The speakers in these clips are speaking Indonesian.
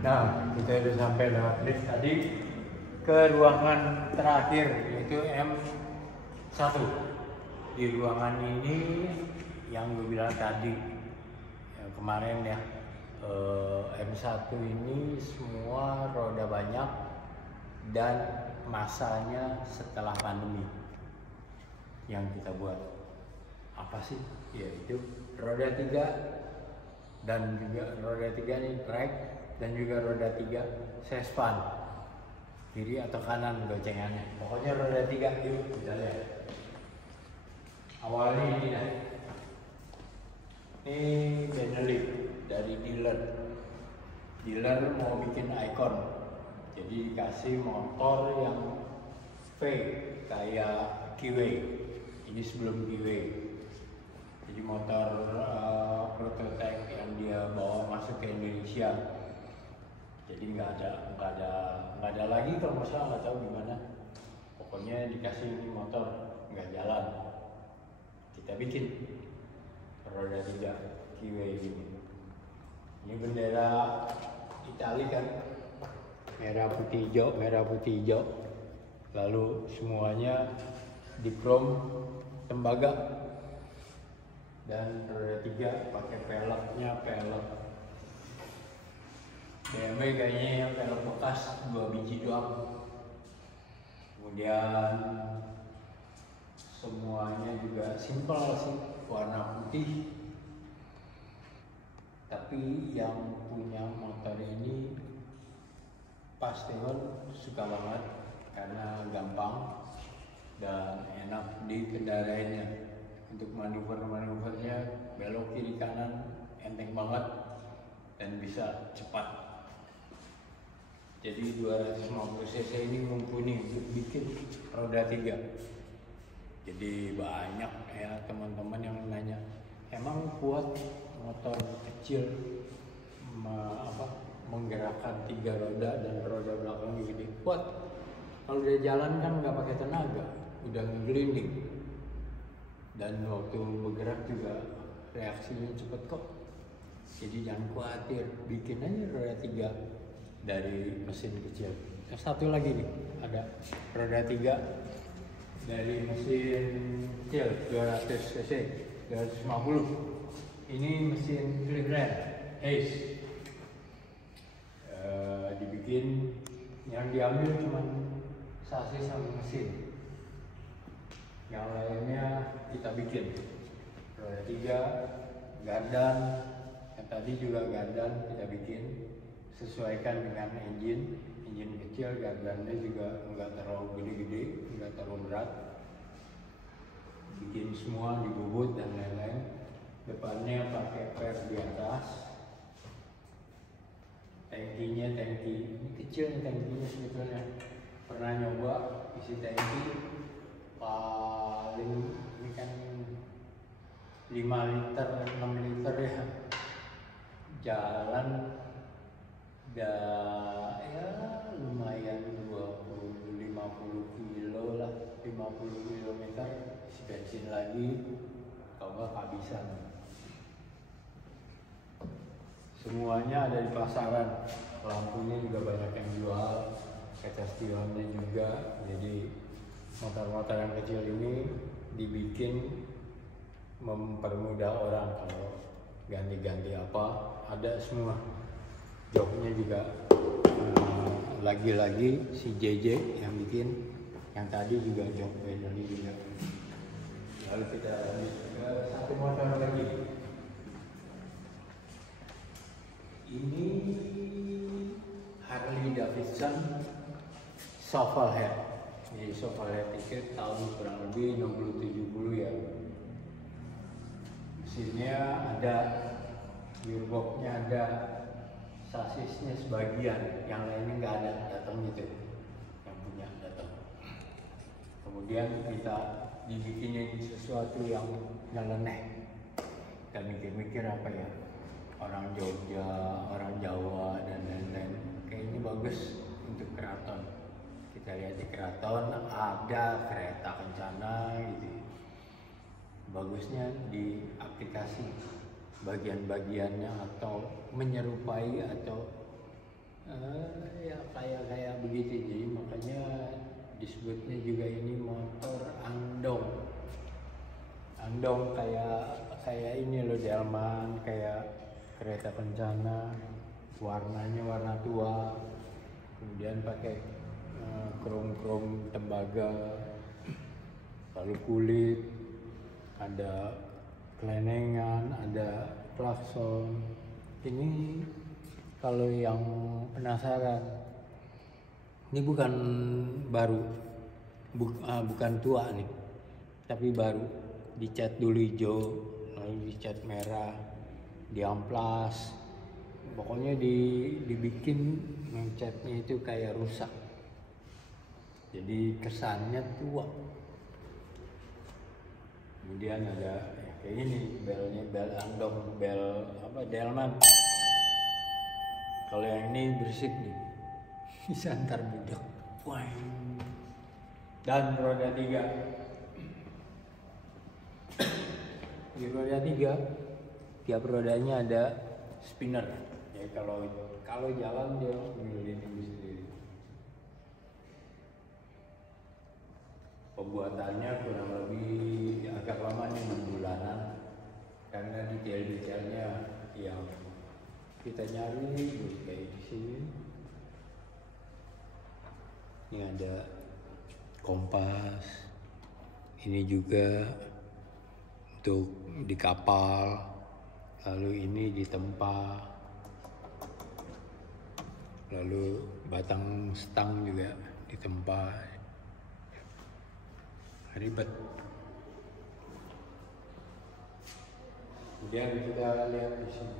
Nah, kita sudah sampai lewat lift tadi ke ruangan terakhir, yaitu M1. Di ruangan ini yang gue bilang tadi, yang kemarin ya, M1 ini semua roda banyak dan masanya setelah pandemi yang kita buat. Apa sih? Yaitu roda 3 dan juga roda 3 ini track dan juga roda 3 sespan, kiri atau kanan gocengannya, pokoknya roda 3. Yuk kita lihat. Awalnya ini dah, ini Benelli dari dealer mau bikin icon, jadi dikasih motor yang V kayak Kiwi. Ini sebelum Kiwi, jadi motor prototype yang dia bawa masuk ke Indonesia. Jadi nggak ada lagi, kalau nggak salah, nggak tahu gimana. Pokoknya dikasih ini motor nggak jalan, kita bikin roda 3 Kiwi ini. Ini bendera Italia kan, merah putih hijau, lalu semuanya dikrom tembaga. Dan roda 3 pakai peleknya pelek BMW, kayaknya yang pelek bekas 2 biji doang. Kemudian semuanya juga simpel sih, warna putih. Tapi yang punya motor ini Pasteur suka banget karena gampang dan enak dikendarainya. Untuk manuvernya, belok kiri kanan enteng banget dan bisa cepat. Jadi 250 cc ini mumpuni untuk bikin roda 3. Jadi banyak ya teman-teman yang nanya, emang kuat motor kecil menggerakkan 3 roda dan roda belakang gede? Kuat. Kalau dia jalan kan nggak pakai tenaga, udah ngegelinding. Dan waktu bergerak juga reaksinya cepet kok. Jadi jangan khawatir, bikin aja roda 3 dari mesin kecil. Yang satu lagi nih, ada roda 3 dari mesin kecil 200 cc, 250. Ini mesin Cleveland Ace. Dibikin, yang diambil cuma sasis sama mesin. Yang lainnya kita bikin. Roda 3 gardan, yang tadi juga gardan kita bikin, sesuaikan dengan engine kecil, gardannya juga nggak terlalu gede-gede, nggak terlalu berat. Bikin semua dibubut dan lain-lain. Depannya pakai per di atas. Tangkinya tangki ini kecil nih, tangkinya sebetulnya. Pernah nyoba isi tangki paling ini kan 5 liter 6 liter ya, jalan ya lumayan 50 kilo lah, 50 kilometer. Isi bensin lagi, kalau nggak kehabisan. Semuanya ada di pasaran, lampunya juga banyak yang jual, kaca spionnya juga. Jadi motor-motor yang kecil ini dibikin mempermudah orang kalau ganti-ganti apa, ada semua. Joknya juga lagi-lagi si JJ yang bikin, yang tadi juga jok Benelli juga. Lalu kita lanjut ke satu motor lagi. Ini Harley Davidson Shovel Head. Ini Shovel Head tiket tahun kurang lebih 60-70 ya. Mesinnya ada, gearboxnya ada, sasisnya sebagian, yang lainnya nggak ada, datang gitu. Yang punya datang. Kemudian kita dibikinnya sesuatu yang nyeleneh. Kita mikir-mikir apa ya, orang Jogja, orang Jawa dan lain-lain, kayaknya bagus untuk keraton. Kita lihat di keraton ada kereta kencana gitu. Bagusnya di aplikasi bagian-bagiannya atau menyerupai atau Ya kayak begitu, jadi makanya disebutnya juga ini motor andong. Andong kayak ini loh, delman, kayak kereta kencana, warnanya warna tua, kemudian pakai krom tembaga, lalu kulit, ada kelenengan, ada klakson. Ini kalau yang penasaran, ini bukan baru, bukan tua nih, tapi baru. Dicat dulu hijau, lalu dicat merah, diamplas, pokoknya dibikin ngecatnya itu kayak rusak, jadi kesannya tua. Kemudian ada kayak ini belnya, bel andong, bel apa, delman. Kalau yang ini berisik nih, bisa antar budak. Wah. Dan roda 3. Di roda 3, tiap rodanya ada spinner. Ya kalau jalan dia melindungi sendiri. Pembuatannya kurang lebih agak lama nih, 6 bulanan, karena detail-detailnya yang kita nyari kayak di sini. Ini ada kompas, ini juga untuk di kapal, lalu ini ditempa, lalu batang stang juga ditempa. Ribet. Kemudian kita lihat di sini.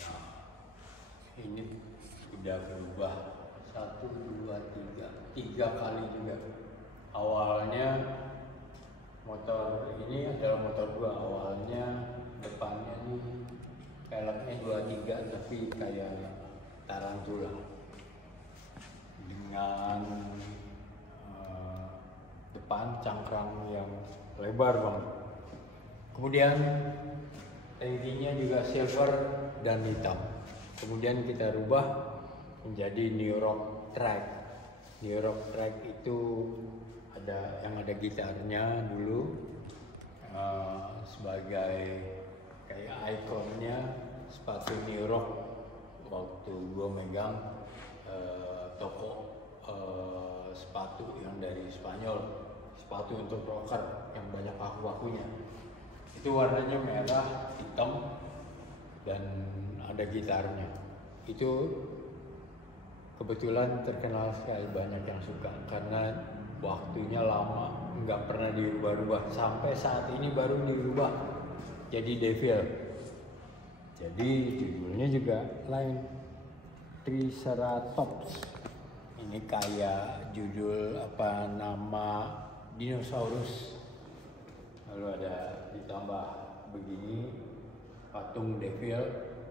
Nah, ini sudah berubah 1, 2, 3 kali juga. Awalnya motor ini adalah motor gua, awalnya depannya nih peleknya 23, tapi kayak tarantula dengan depan cangkrang yang lebar banget. Kemudian tangkinya juga silver dan hitam. Kemudian kita rubah menjadi New Rock Track. New Rock Track itu ada gitarnya dulu, sebagai kayak ikonnya sepatu New Rock. Waktu gue megang toko sepatu yang dari Spanyol, sepatu untuk rocker yang banyak paku-pakunya, itu warnanya merah, hitam, dan ada gitarnya. Itu kebetulan terkenal sekali, banyak yang suka karena waktunya lama, nggak pernah dirubah-rubah, sampai saat ini baru dirubah jadi Devil. Jadi judulnya juga lain, Triceratops. Ini kayak judul apa, nama dinosaurus. Lalu ada ditambah begini, patung Devil,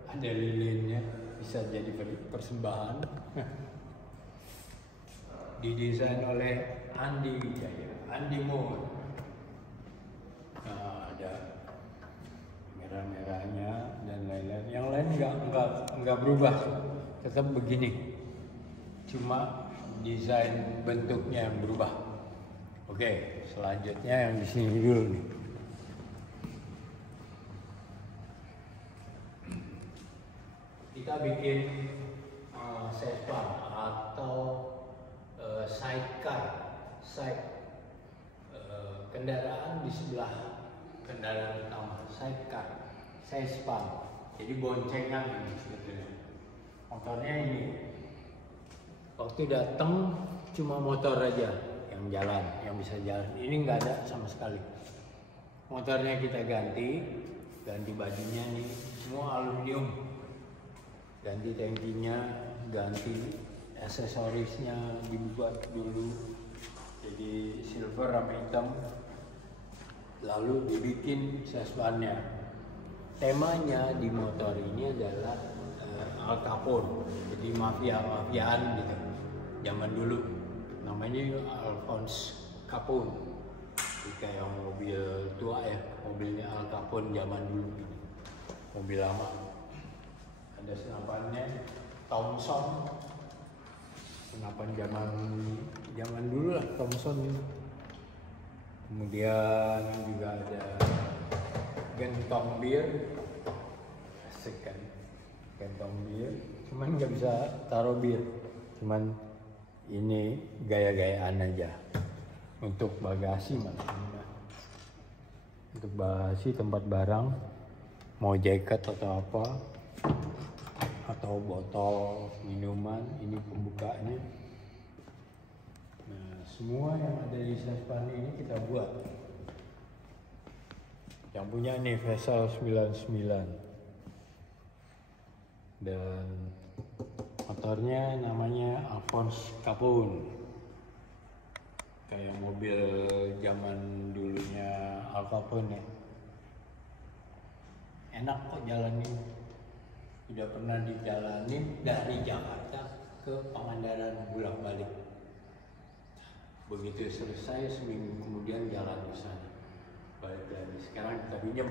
ada lilinnya, bisa jadi persembahan. Didesain oleh Andi Wijaya, Andy Moore. Nah, ada merah-merahnya dan lain-lain. Yang lain nggak berubah, tetap begini. Cuma desain bentuknya yang berubah. Oke, selanjutnya yang di sini dulu nih. Kita bikin sedan atau sidecar, kendaraan di sebelah kendaraan utama, sidecar, sespan. Jadi boncengan ini sebetulnya. Motornya ini. Waktu datang cuma motor aja yang jalan, yang bisa jalan. Ini nggak ada sama sekali. Motornya kita ganti bajunya nih, semua aluminium. Ganti tangkinya, ganti aksesorisnya, dibuat dulu jadi silver sama hitam, lalu dibikin sesbannya. Temanya di motor ini adalah Al Capone, jadi mafiaan gitu zaman dulu, namanya Alphonse Capone. Ini kayak mobil tua ya, mobilnya Al Capone zaman dulu ini. Mobil lama. Ada senapannya Thompson. Senapan zaman dulu lah Thompson ini. Kemudian juga ada gentong bir, asik kan, gentong bir. Cuman nggak bisa taruh bir, cuman ini gaya-gayaan aja untuk bagasi maksudnya. Untuk bagasi tempat barang, mau jaket atau apa, atau botol minuman, ini pembukanya. Nah, semua yang ada di Sespan ini kita buat. Yang punya nih Vessel 99. Dan motornya namanya Alphonse Capone. Kayak mobil zaman dulunya Al Capone ya. Enak kok jalanin. Udah pernah dijalanin dari Jakarta ke Pangandaran bolak-balik. Begitu selesai seminggu kemudian jalan ke sana, balik lagi. Sekarang kita pinjam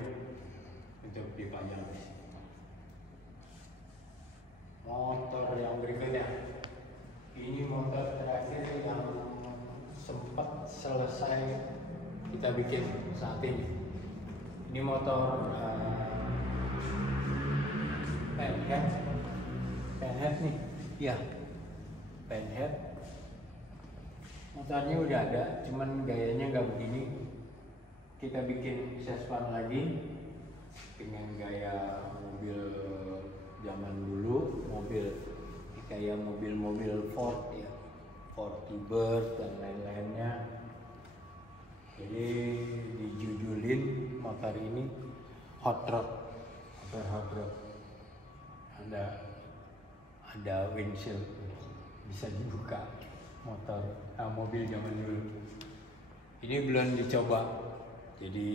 untuk dipajang di sini. Motor yang berikutnya, ini motor terakhir yang sempat selesai kita bikin saat ini. Ini motor penhead nih, ya penhead. Motornya udah ada, cuman gayanya nggak begini. Kita bikin Sespan lagi dengan gaya mobil zaman dulu, mobil kayak mobil-mobil Ford ya, Ford T-Bird dan lain-lainnya. Jadi dijudulin motor ini hot rod, motor hot rod. Ada windshield, bisa dibuka. Mobil zaman dulu. Ini belum dicoba, jadi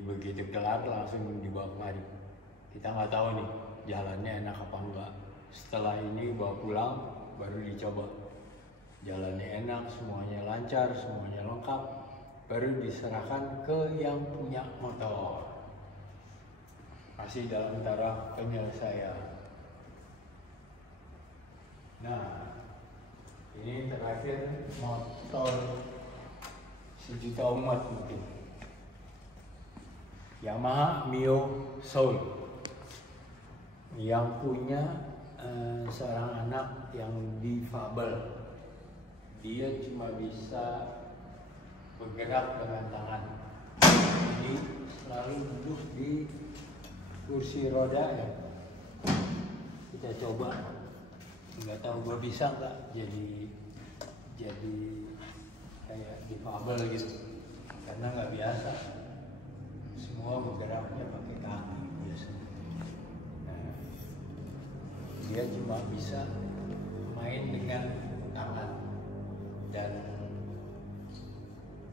begitu kelar langsung dibawa kemari. Kita nggak tahu nih jalannya enak apa enggak. Setelah ini bawa pulang baru dicoba. Jalannya enak, semuanya lancar, semuanya lengkap, baru diserahkan ke yang punya motor. Masih dalam taraf penyelesaian. Nah, ini terakhir motor sejuta umat mungkin. Yamaha Mio Soul yang punya seorang anak yang difabel. Dia cuma bisa bergerak dengan tangan. Jadi selalu duduk di kursi roda ya. Kita coba. Nggak tahu gue bisa nggak jadi kayak difabel gitu, karena nggak biasa, semua bergeraknya pakai kaki biasanya. Nah, dia cuma bisa main dengan tangan. Dan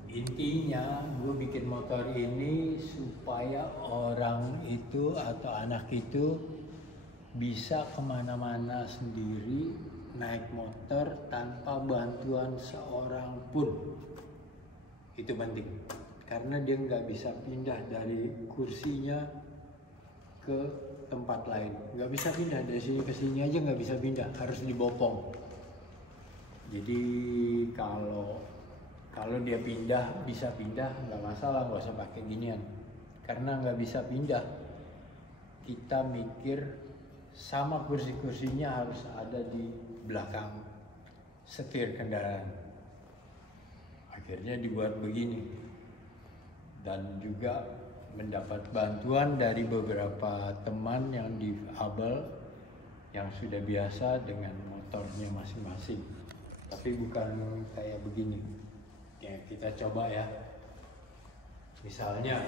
intinya gue bikin motor ini supaya orang itu atau anak itu bisa kemana-mana sendiri naik motor tanpa bantuan seorang pun. Itu penting karena dia nggak bisa pindah dari kursinya ke tempat lain, nggak bisa pindah dari sini ke sini aja, nggak bisa pindah, harus dibopong. Jadi kalau dia pindah, bisa pindah, nggak masalah, nggak usah pakai ginian. Karena nggak bisa pindah, kita mikir sama kursi-kursinya harus ada di belakang setir kendaraan. Akhirnya dibuat begini. Dan juga mendapat bantuan dari beberapa teman yang difabel yang sudah biasa dengan motornya masing-masing. Tapi bukan kayak begini. Ya, kita coba ya. Misalnya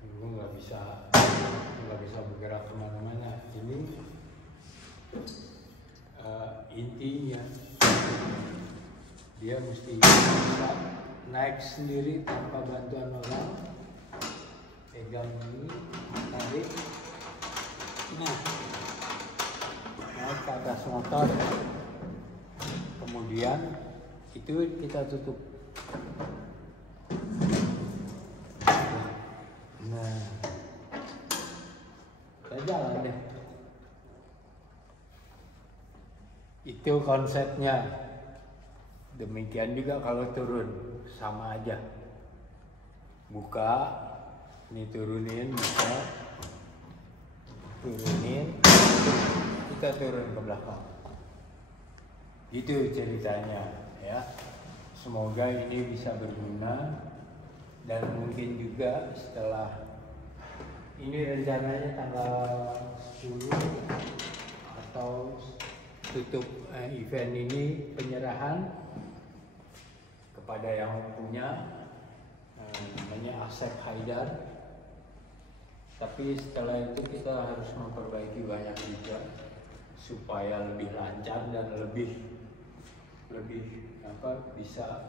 gue nggak bisa bergerak kemana-mana. Ini intinya dia mesti bisa naik sendiri tanpa bantuan orang. Pegang ini, tarik, nah naik ke atas motor, kemudian itu kita tutup. Itu konsepnya. Demikian juga kalau turun, sama aja. Buka, ini turunin, buka, turunin, kita turun ke belakang. Gitu ceritanya ya. Semoga ini bisa berguna, dan mungkin juga setelah ini rencananya tanggal 10 atau tutup event ini, penyerahan kepada yang punya, namanya Asep Haidar. Tapi setelah itu kita harus memperbaiki banyak juga supaya lebih lancar dan lebih bisa